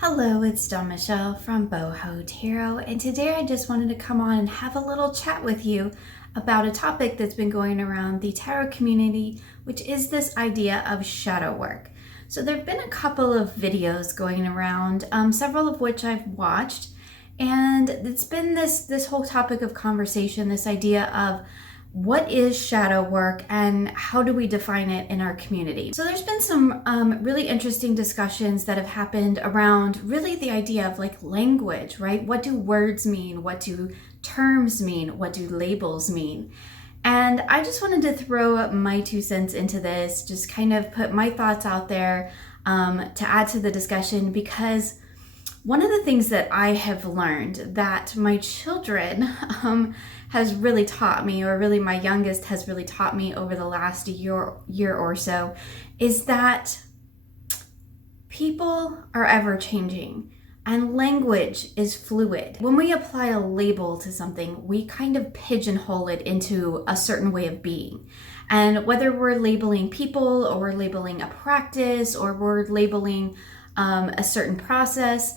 Hello, it's Dawn Michelle from Boho Tarot, and today I just wanted to come on and have a little chat with you about a topic that's been going around the tarot community, which is this idea of shadow work. So there have been a couple of videos going around, several of which I've watched, and it's been this whole topic of conversation, this idea of what is shadow work and how do we define it in our community? So there's been some really interesting discussions that have happened around really the idea of like language, right? What do words mean? What do terms mean? What do labels mean? And I just wanted to throw my 2 cents into this, just kind of put my thoughts out there to add to the discussion, because one of the things that I have learned that my children has really taught me, or really my youngest has really taught me over the last year or so, is that people are ever changing and language is fluid. When we apply a label to something, we kind of pigeonhole it into a certain way of being. And whether we're labeling people, or we're labeling a practice, or we're labeling a certain process,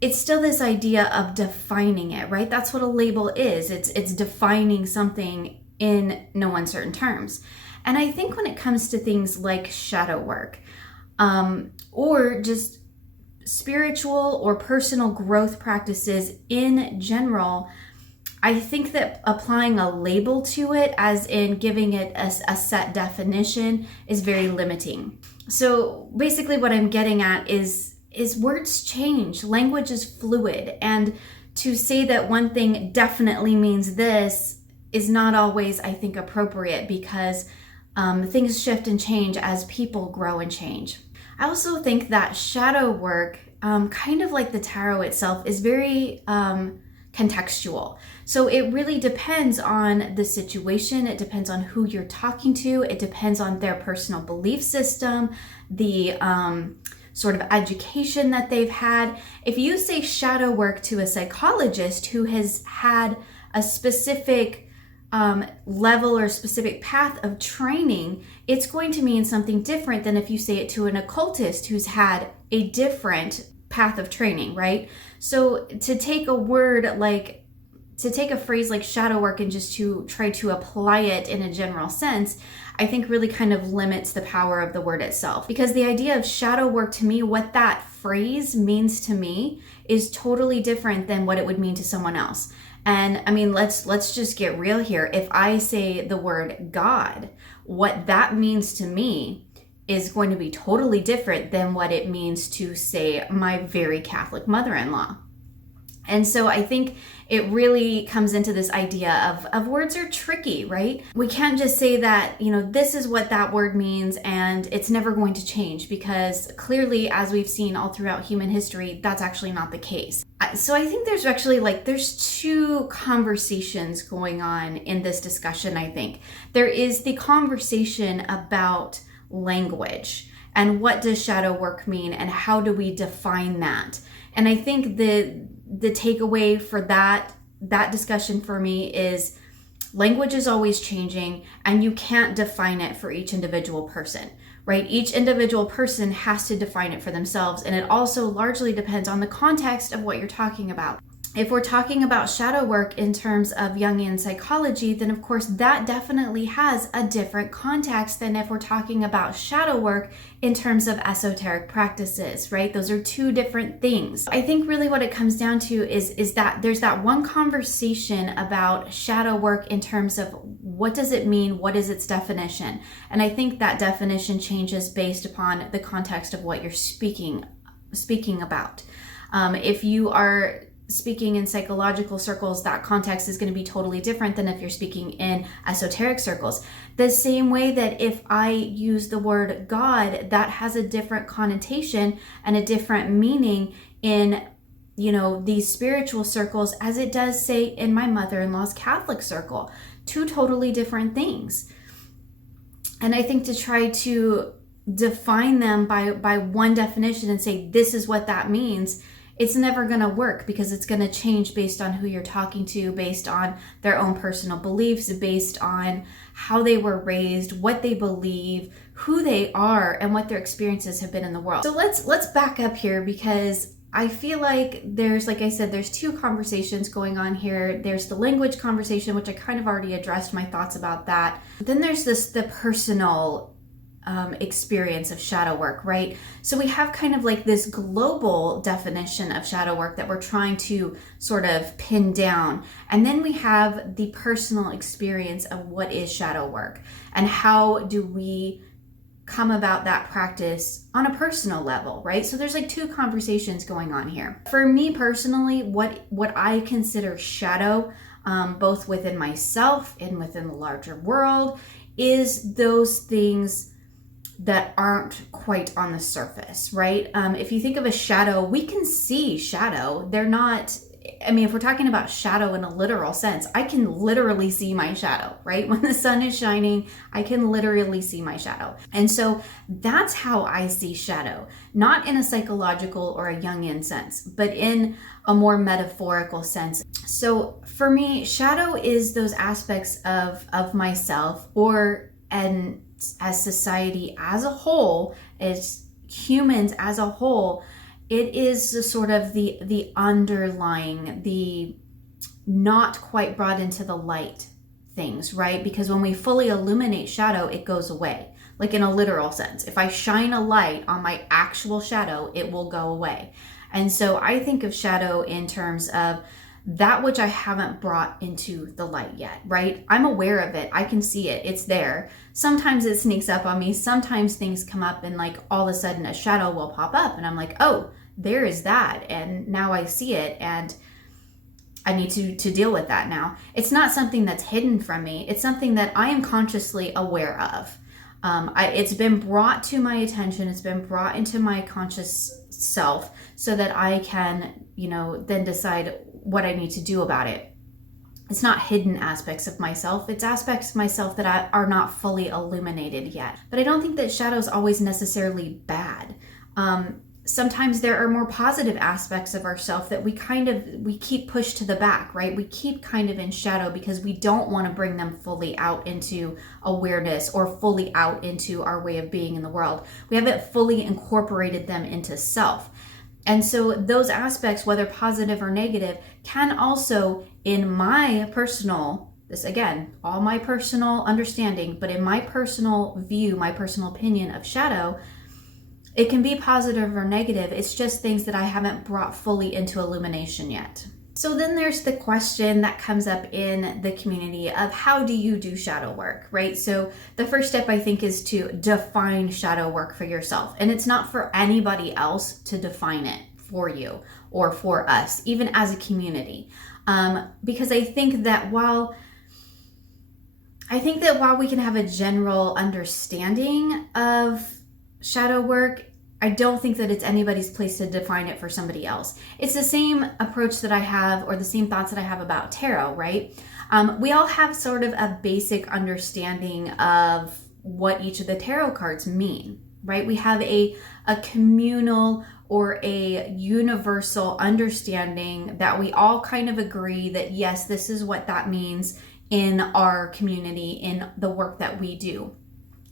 it's still this idea of defining it, right? That's what a label is. It's defining something in no uncertain terms. And I think when it comes to things like shadow work, or just spiritual or personal growth practices in general, I think that applying a label to it, as in giving it a set definition, is very limiting. So basically what I'm getting at is words change, language is fluid, and to say that one thing definitely means this is not always, I think, appropriate, because things shift and change as people grow and change. I also think that shadow work, kind of like the tarot itself, is very contextual. So it really depends on the situation, it depends on who you're talking to, it depends on their personal belief system, the sort of education that they've had. If you say shadow work to a psychologist who has had a specific level or specific path of training, it's going to mean something different than if you say it to an occultist who's had a different path of training, right? So to take a phrase like shadow work and just to try to apply it in a general sense, I think really kind of limits the power of the word itself. Because the idea of shadow work, to me, what that phrase means to me is totally different than what it would mean to someone else. And I mean, let's just get real here. If I say the word God, what that means to me is going to be totally different than what it means to, say, my very Catholic mother-in-law. And so I think it really comes into this idea of words are tricky, right? We can't just say that, this is what that word means and it's never going to change, because clearly, as we've seen all throughout human history, that's actually not the case. So I think there's actually there's 2 conversations going on in this discussion, I think. There is the conversation about language and what does shadow work mean and how do we define that? And I think the takeaway for that discussion for me is language is always changing and you can't define it for each individual person, right? Each individual person has to define it for themselves, and it also largely depends on the context of what you're talking about. If we're talking about shadow work in terms of Jungian psychology, then of course that definitely has a different context than if we're talking about shadow work in terms of esoteric practices, right? Those are 2 different things. I think really what it comes down to is that there's that one conversation about shadow work in terms of what does it mean, what is its definition? And I think that definition changes based upon the context of what you're speaking about. If you are speaking in psychological circles, that context is going to be totally different than if you're speaking in esoteric circles. The same way that if I use the word God, that has a different connotation and a different meaning in these spiritual circles as it does, say, in my mother-in-law's Catholic circle. 2 totally different things. And I think to try to define them by one definition and say this is what that means it's never going to work because it's going to change based on who you're talking to, based on their own personal beliefs, based on how they were raised, what they believe, who they are, and what their experiences have been in the world. So let's back up here, because I feel like there's, like I said, there's two conversations going on here. There's the language conversation, which I kind of already addressed my thoughts about that. Then there's the personal experience of shadow work, right? So we have kind of like this global definition of shadow work that we're trying to sort of pin down. And then we have the personal experience of what is shadow work and how do we come about that practice on a personal level, right? So there's like two conversations going on here. For me personally, what I consider shadow, both within myself and within the larger world, is those things that aren't quite on the surface, right? If you think of a shadow, we can see shadow. They're not, I mean, if we're talking about shadow in a literal sense, I can literally see my shadow, right? When the sun is shining, I can literally see my shadow. And so that's how I see shadow, not in a psychological or a Jungian sense, but in a more metaphorical sense. So for me, shadow is those aspects of myself, and as society as a whole, as humans as a whole, it is the sort of the underlying, the not quite brought into the light things, right? Because when we fully illuminate shadow, it goes away. Like in a literal sense, if I shine a light on my actual shadow, it will go away. And so I think of shadow in terms of that which I haven't brought into the light yet, right? I'm aware of it. I can see it. It's there. Sometimes it sneaks up on me. Sometimes things come up and like all of a sudden a shadow will pop up and I'm like, oh, there is that. And now I see it and I need to deal with that now. It's not something that's hidden from me. It's something that I am consciously aware of. It's been brought to my attention. It's been brought into my conscious self so that I can, then decide what I need to do about it. It's not hidden aspects of myself. It's aspects of myself that are not fully illuminated yet. But I don't think that shadow is always necessarily bad. Sometimes there are more positive aspects of ourself that we keep pushed to the back, right? We keep kind of in shadow because we don't want to bring them fully out into awareness or fully out into our way of being in the world. We haven't fully incorporated them into self. And so those aspects, whether positive or negative, can also, in my personal, this again, all my personal understanding, but in my personal view, my personal opinion of shadow, it can be positive or negative. It's just things that I haven't brought fully into illumination yet. So then there's the question that comes up in the community of how do you do shadow work, right? So the first step I think is to define shadow work for yourself. And it's not for anybody else to define it for you or for us, even as a community. Because I think that while we can have a general understanding of shadow work, I don't think that it's anybody's place to define it for somebody else. It's the same approach that I have, or the same thoughts that I have about tarot, right? We all have sort of a basic understanding of what each of the tarot cards mean, right? We have a communal or a universal understanding that we all kind of agree that, yes, this is what that means in our community, in the work that we do.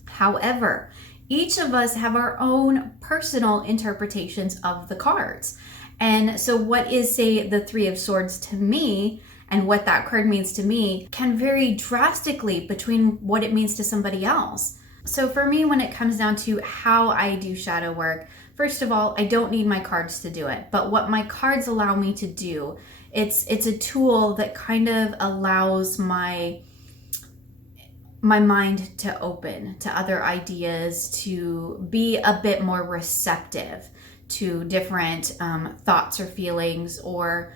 However, each of us have our own personal interpretations of the cards. And so what is, say, the Three of Swords to me and what that card means to me can vary drastically between what it means to somebody else. So for me, when it comes down to how I do shadow work, first of all, I don't need my cards to do it. But what my cards allow me to do, it's a tool that kind of allows my mind to open to other ideas, to be a bit more receptive to different thoughts or feelings or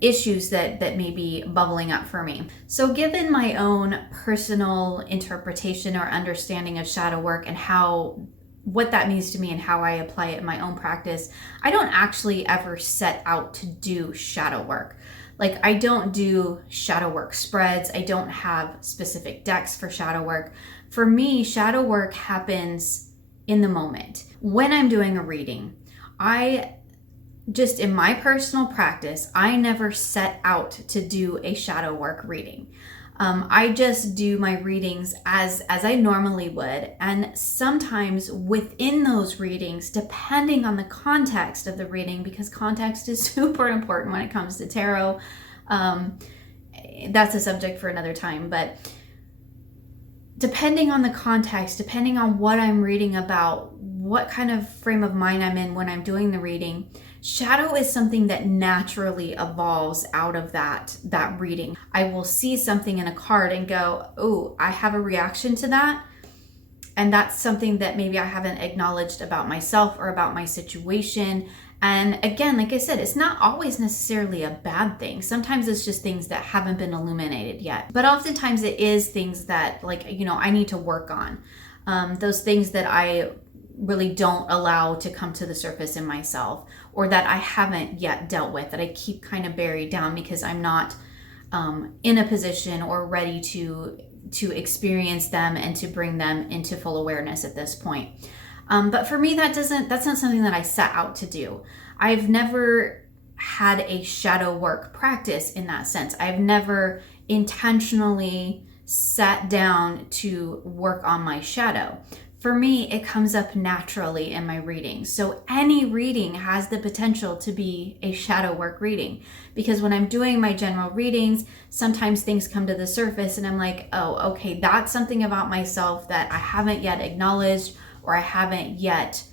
issues that may be bubbling up for me. So given my own personal interpretation or understanding of shadow work and what that means to me and how I apply it in my own practice, I don't actually ever set out to do shadow work. Like, I don't do shadow work spreads. I don't have specific decks for shadow work. For me, shadow work happens in the moment. When I'm doing a reading, I just in my personal practice, I never set out to do a shadow work reading. I just do my readings as I normally would. And sometimes within those readings, depending on the context of the reading, because context is super important when it comes to tarot, that's a subject for another time, but depending on the context, depending on what I'm reading about, what kind of frame of mind I'm in when I'm doing the reading, shadow is something that naturally evolves out of that reading. I will see something in a card and go, oh, I have a reaction to that. And that's something that maybe I haven't acknowledged about myself or about my situation. And again, like I said, it's not always necessarily a bad thing. Sometimes it's just things that haven't been illuminated yet. But oftentimes it is things that, like, I need to work on. Those things that I really don't allow to come to the surface in myself, or that I haven't yet dealt with, that I keep kind of buried down because I'm not in a position or ready to experience them and to bring them into full awareness at this point. But for me, that's not something that I set out to do. I've never had a shadow work practice in that sense. I've never intentionally sat down to work on my shadow. For me, it comes up naturally in my readings. So any reading has the potential to be a shadow work reading, because when I'm doing my general readings, sometimes things come to the surface and I'm like, oh, okay, that's something about myself that I haven't yet acknowledged, or I haven't yet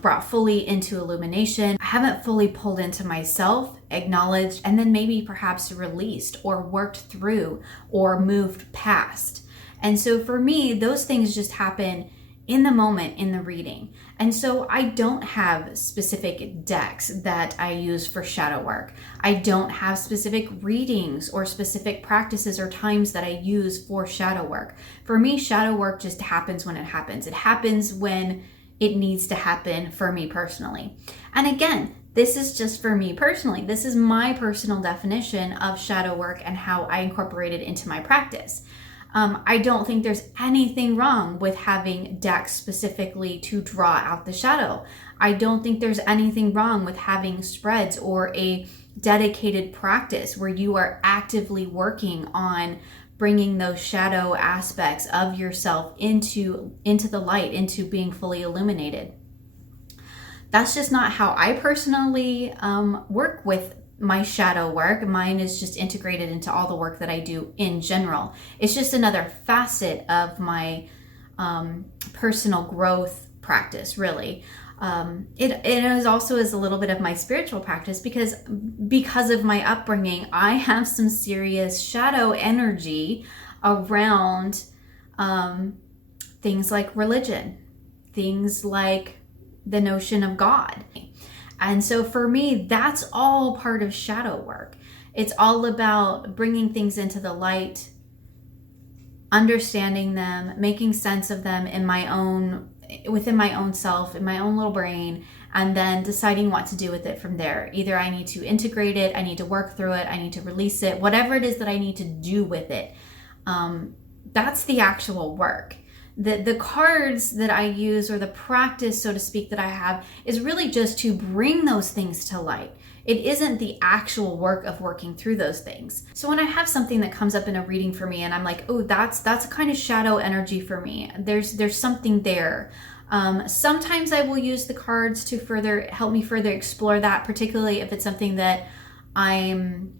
brought fully into illumination. I haven't fully pulled into myself, acknowledged, and then maybe perhaps released or worked through or moved past. And so for me, those things just happen in the moment in the reading. And so I don't have specific decks that I use for shadow work. I don't have specific readings or specific practices or times that I use for shadow work. For me, shadow work just happens when it happens. It happens when it needs to happen for me personally. And again, this is just for me personally. This is my personal definition of shadow work and how I incorporate it into my practice. I don't think there's anything wrong with having decks specifically to draw out the shadow. I don't think there's anything wrong with having spreads or a dedicated practice where you are actively working on bringing those shadow aspects of yourself into the light, into being fully illuminated. That's just not how I personally work with my shadow work. Mine is just integrated into all the work that I do in general. It's just another facet of my personal growth practice, really. It is also a little bit of my spiritual practice, because of my upbringing, I have some serious shadow energy around things like religion, things like the notion of God. And so for me, that's all part of shadow work. It's all about bringing things into the light, understanding them, making sense of them within my own self, in my own little brain, and then deciding what to do with it from there. Either I need to integrate it, I need to work through it, I need to release it, whatever it is that I need to do with it. That's the actual work. The cards that I use, or the practice, so to speak, that I have, is really just to bring those things to light. It isn't the actual work of working through those things. So when I have something that comes up in a reading for me and I'm like, oh, that's a kind of shadow energy for me, there's something there. Sometimes I will use the cards to help me further explore that, particularly if it's something that I'm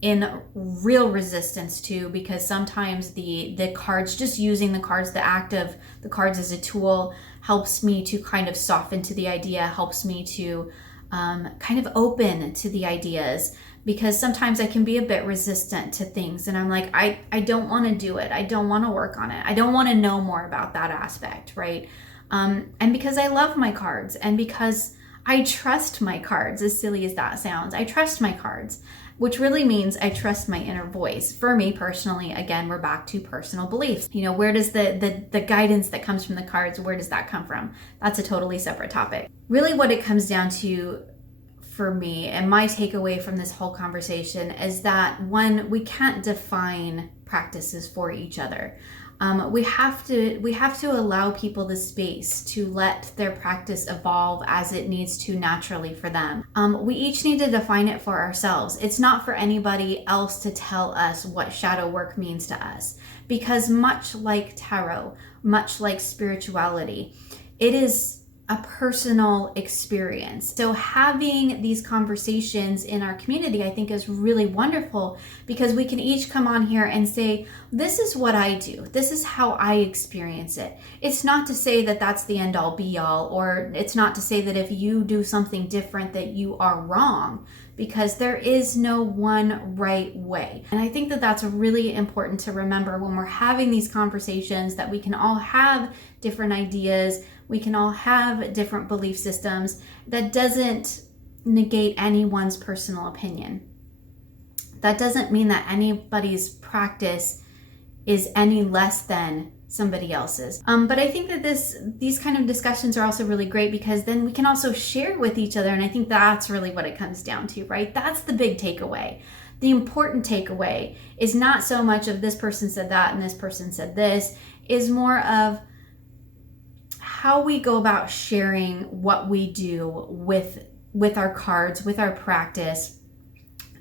in real resistance to, because sometimes the cards, just using the cards, the act of the cards as a tool, helps me to kind of soften to the idea, helps me to kind of open to the ideas, because sometimes I can be a bit resistant to things and I'm like, I don't want to do it, I don't want to work on it, I don't want to know more about that aspect, right? And because I love my cards, and because I trust my cards, as silly as that sounds, I trust my cards, which really means I trust my inner voice. For me personally, again, we're back to personal beliefs. Where does the guidance that comes from the cards, where does that come from? That's a totally separate topic. Really what it comes down to for me, and my takeaway from this whole conversation, is that, one, we can't define practices for each other. We have to allow people the space to let their practice evolve as it needs to naturally for them. We each need to define it for ourselves. It's not for anybody else to tell us what shadow work means to us, because much like tarot, much like spirituality, it is a personal experience. So having these conversations in our community, I think, is really wonderful, because we can each come on here and say, this is what I do. This is how I experience it. It's not to say that that's the end all be all, or it's not to say that if you do something different that you are wrong, because there is no one right way. And I think that that's really important to remember when we're having these conversations, that we can all have different ideas, we can all have different belief systems. That doesn't negate anyone's personal opinion. That doesn't mean that anybody's practice is any less than somebody else's. But I think that these kind of discussions are also really great, because then we can also share with each other. And I think that's really what it comes down to, right? That's the big takeaway. The important takeaway is not so much of this person said that and this person said this, is more of how we go about sharing what we do with our cards, with our practice.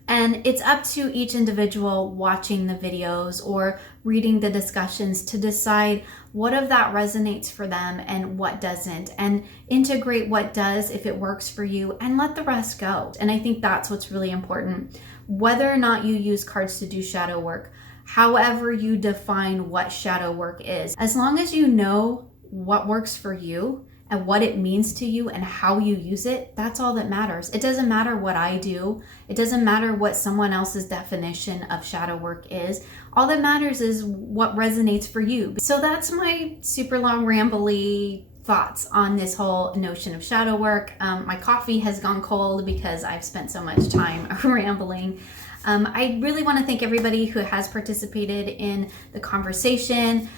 And it's up to each individual watching the videos or reading the discussions to decide what of that resonates for them and what doesn't, and integrate what does if it works for you, and let the rest go. And I think that's what's really important. Whether or not you use cards to do shadow work, however you define what shadow work is, as long as you know what works for you and what it means to you and how you use it, that's all that matters. It doesn't matter what I do. It doesn't matter what someone else's definition of shadow work is. All that matters is what resonates for you. So that's my super long rambly thoughts on this whole notion of shadow work. My coffee has gone cold because I've spent so much time rambling. I really want to thank everybody who has participated in the conversation.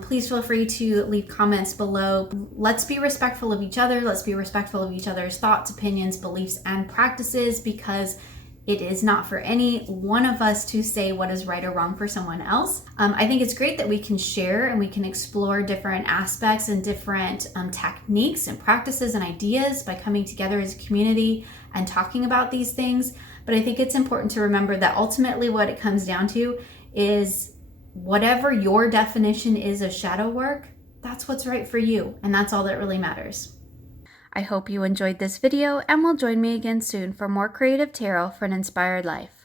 Please feel free to leave comments below. Let's be respectful of each other. Let's be respectful of each other's thoughts, opinions, beliefs, and practices, because it is not for any one of us to say what is right or wrong for someone else. I think it's great that we can share and we can explore different aspects and different techniques and practices and ideas by coming together as a community and talking about these things. But I think it's important to remember that ultimately what it comes down to is whatever your definition is of shadow work, that's what's right for you. And that's all that really matters. I hope you enjoyed this video and will join me again soon for more creative tarot for an inspired life.